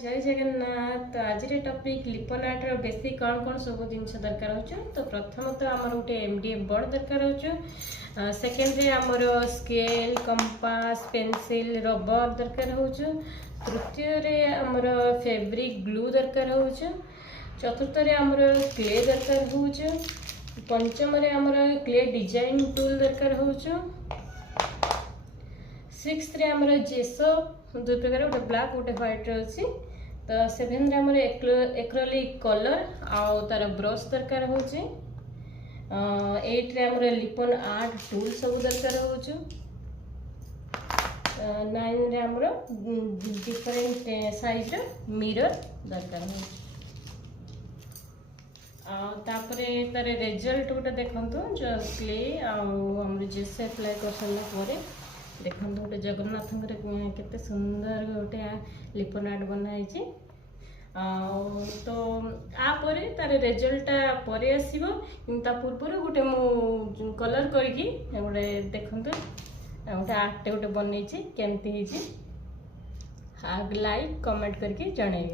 जय जगन्नाथ। तो आज टॉपिक लिपन आर्ट रो बेसिक कौन कौन सब जिनस दरकार हो। तो प्रथम तो आमर गोटे एमडीएफ बोर्ड दरकार हो। सेकेंड रे आमर स्केल कंपास पेंसिल रबर दरकार हो। तृतीय रे आमर फैब्रिक ग्लू दरकार हो। चतुर्थ रे आमर क्ले दरकार हो। पंचम रे आमर क्ले डिजाइन टूल दरकार हो। सिक्स्थ रे आमर जेसो दुई प्रकार गोटे ब्लैक गोटे व्हाइट अच्छी। तो सेभेन्थ रे आमर एक्रेलिक कलर आउ तार ब्रश दरकार हो। एट रे आमर लिपन आर्ट टूल सब दरकार हो। नाइन रे आमर डिफरेंट साइज मिरर दरकार हो। तापर तार रिजल्ट गोटे देखो जो क्ले आमर जेस अप्लाई कर सारा पर देखो गोटे जगन्नाथ केते सुंदर गोटे लिपन आर्ट बनाई। तो आपर तार रिजल्टा पर आसो ता पूर्व गोटे मु कलर करके गोटे देखो गोटे आर्ट गोटे बनई केमती लाइक कमेंट करके जनइबे।